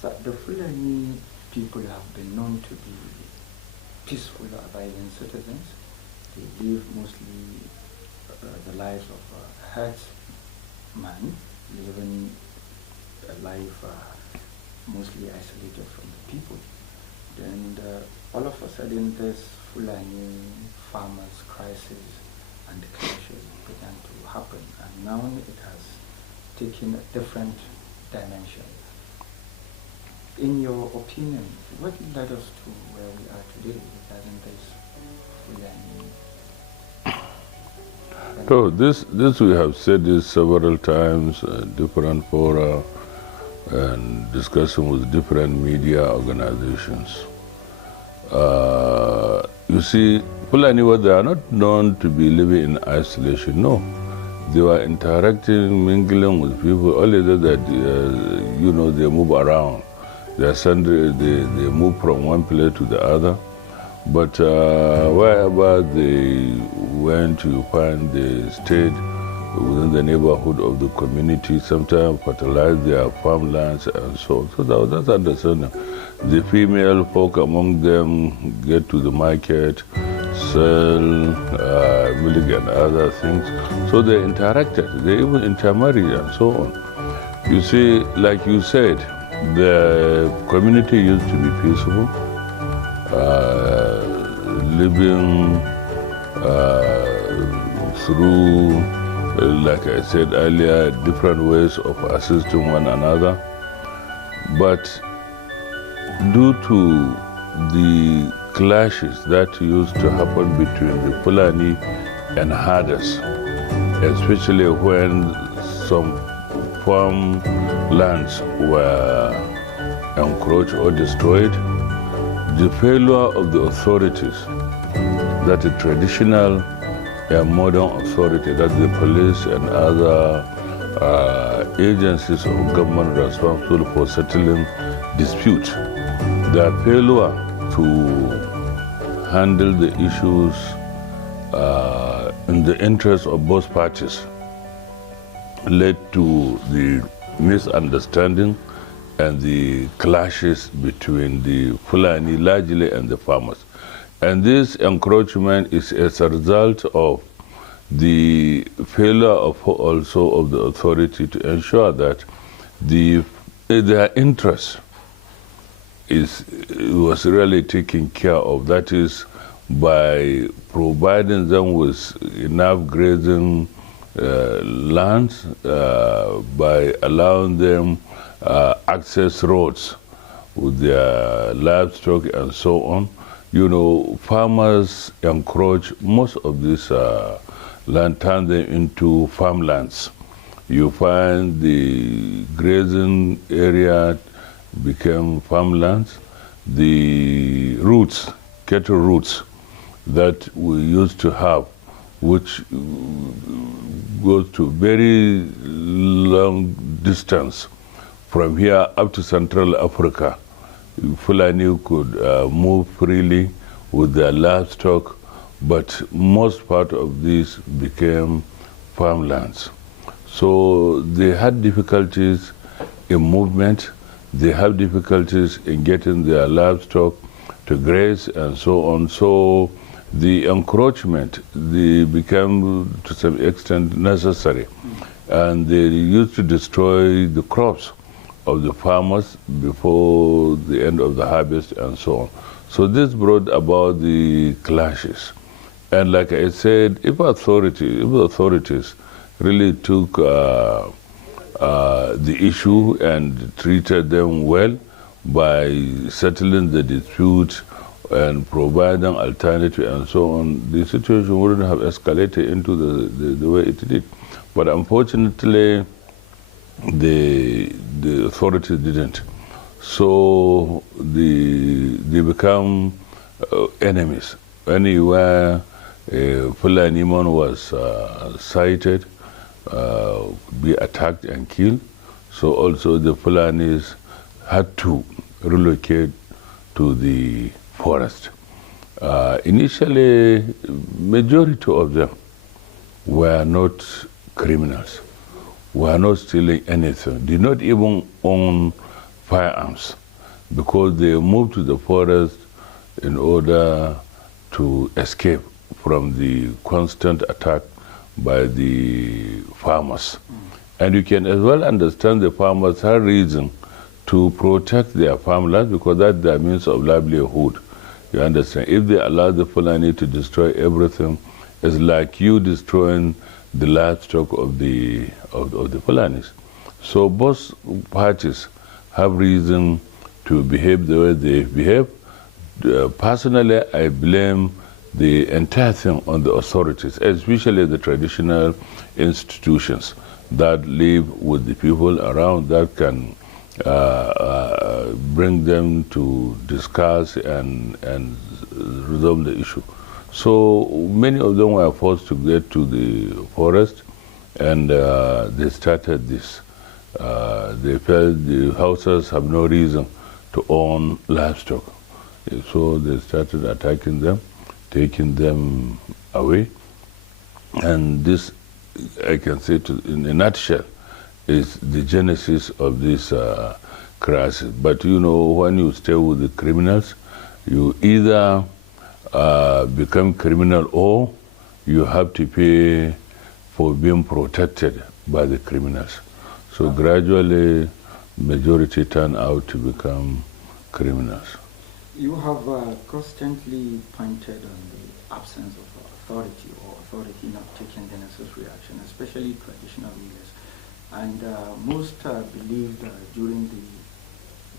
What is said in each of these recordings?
So the Fulani people have been known to be peaceful, abiding citizens. They live mostly the lives of herdsmen, living a life mostly isolated from the people. Then all of a sudden this Fulani farmers crisis and the clashes began to happen, and now it has taken a different dimension. In your opinion, what led us to where we are today regarding this Fulani? So this we have said this several times, different fora, and discussing with different media organizations. You see, Fulani, they are not known to be living in isolation. No, they were interacting, mingling with people. Only that they move around. They move from one place to the other. But wherever they went, you find they stayed within the neighborhood of the community, sometimes fertilize their farmlands and so on. So that's understanding. The female folk among them get to the market, sell milk and other things. So they interacted, they even intermarried and so on. You see, like you said, the community used to be peaceful, living through, like I said earlier, different ways of assisting one another. But due to the clashes that used to happen between the Fulani and herders, especially when some farmlands were encroached or destroyed, the failure of the authorities, that the traditional and modern authority, that the police and other agencies of government responsible for settling disputes, their failure to handle the issues in the interest of both parties led to the misunderstanding and the clashes between the Fulani largely and the farmers. And this encroachment is as a result of the failure of also of the authority to ensure that their interest was really taken care of. That is, by providing them with enough grazing lands, by allowing them access roads with their livestock and so on. You know, farmers encroach most of this land, turn them into farmlands. You find the grazing area became farmlands. The roots, cattle roots that we used to have, which goes to very long distance from here up to Central Africa. Fulani could move freely with their livestock, but most part of this became farmlands. So they had difficulties in movement, they have difficulties in getting their livestock to graze and so on. So the encroachment, they became to some extent necessary. And they used to destroy the crops of the farmers before the end of the harvest and so on. So this brought about the clashes. And like I said, if authorities really took the issue and treated them well by settling the dispute and providing alternative and so on, the situation wouldn't have escalated into the way it did. But unfortunately, the authorities didn't. So they become enemies. Anywhere a Fulani man was sighted, be attacked and killed. So also the Fulanis had to relocate to the forest. Initially, majority of them were not criminals, were not stealing anything, did not even own firearms, because they moved to the forest in order to escape from the constant attack by the farmers. And you can as well understand the farmers have reason to protect their farmland, because that's their means of livelihood. You understand? If they allow the Fulani to destroy everything, it's like you destroying the livestock of the Fulanis. So both parties have reason to behave the way they behave. Personally, I blame the entire thing on the authorities, especially the traditional institutions that live with the people around, that can bring them to discuss and resolve the issue. So many of them were forced to get to the forest, and they started this. They felt the houses have no reason to own livestock. So they started attacking them, taking them away. And this, I can say in a nutshell, is the genesis of this crisis. But you know, when you stay with the criminals, you either become criminal or you have to pay for being protected by the criminals. So gradually, majority turn out to become criminals. You have constantly pointed on the absence of authority, or authority not taking the necessary action, especially traditional rulers. And most believed during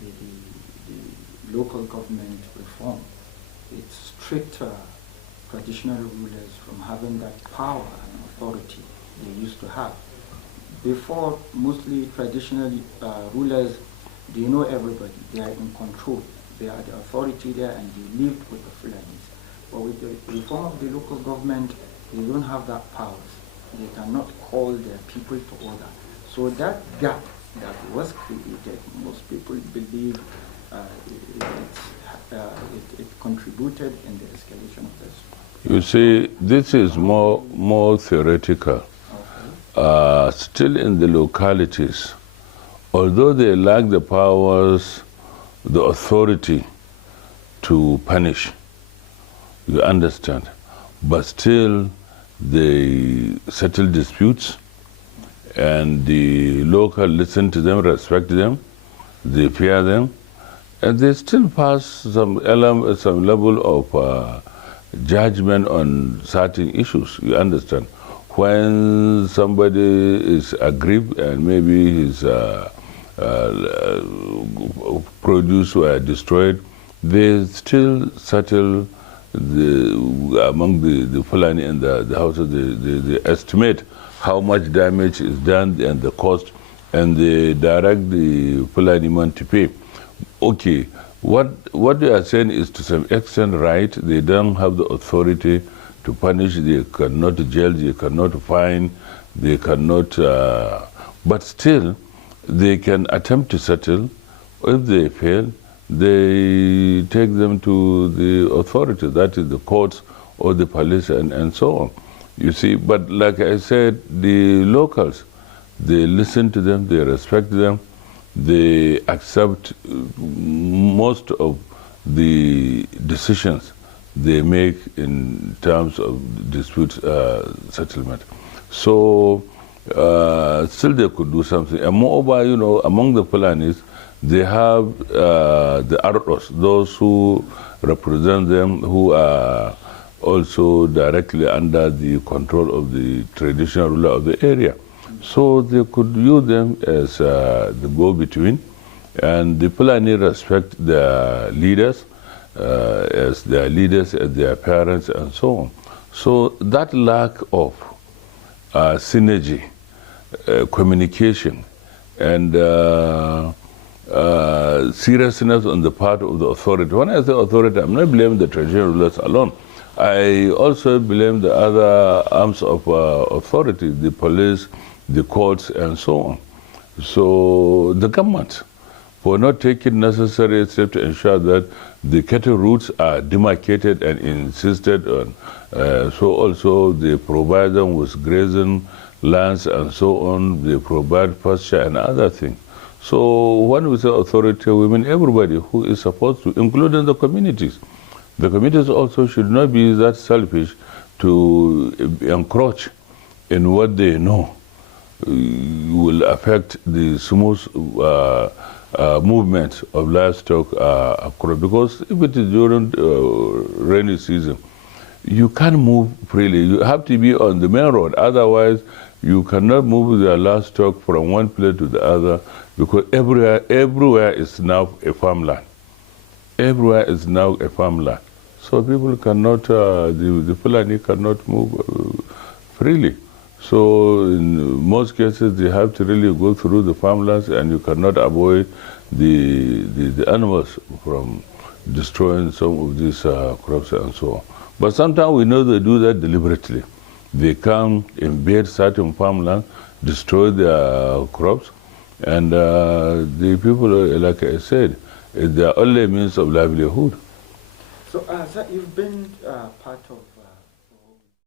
the local government reform, it stripped traditional rulers from having that power and authority they used to have. Before, mostly traditional rulers, they know everybody, they are in control, they are the authority there, and they lived with the Fulanis. But with the reform of the local government, they don't have that power. They cannot call their people to order. So that gap that was created, most people believe it contributed in the escalation of this. You see, this is more theoretical. Okay. Still in the localities, although they lack the powers, the authority to punish, you understand, but still they settle disputes, and the local listen to them, respect them, they fear them, and they still pass some level of judgment on certain issues, you understand. When somebody is aggrieved and maybe his produce were destroyed, they still settle among the Fulani and the houses. They estimate how much damage is done and the cost, and they direct the Fulani man to pay. Okay, what they are saying is to some extent right. They don't have the authority to punish, they cannot jail, they cannot fine, they cannot, but still they can attempt to settle. If they fail, they take them to the authority, that is the courts or the police and so on. You see, but like I said, the locals, they listen to them, they respect them, they accept most of the decisions they make in terms of dispute settlement. So still they could do something. And moreover, you know, among the Fulanis, they have the Ardos, those who represent them, who are also directly under the control of the traditional ruler of the area. So they could use them as the go-between, and the Fulani respect their leaders as their leaders, as their parents, and so on. So that lack of synergy, communication, and seriousness on the part of the authority. When I say authority, I'm not blaming the traditional rulers alone. I also blame the other arms of authority, the police, the courts, and so on. So the government, for not taking necessary steps to ensure that the cattle routes are demarcated and insisted on. So also they provide them with grazing lands and so on. They provide pasture and other things. So when we say authority, we mean everybody who is supposed to, including the communities. The communities also should not be that selfish to encroach in what they know will affect the smooth movement of livestock across. Because if it is during rainy season, you can't move freely. You have to be on the main road. Otherwise, you cannot move the livestock from one place to the other, because everywhere is now a farmland. Everywhere is now a farmland. So people cannot, the Fulani cannot move freely. So in most cases, they have to really go through the farmlands, and you cannot avoid the animals from destroying some of these crops and so on. But sometimes we know they do that deliberately. They come invade certain farmland, destroy their crops, and the people, like I said, it's their only means of livelihood. So, sir, you've been part of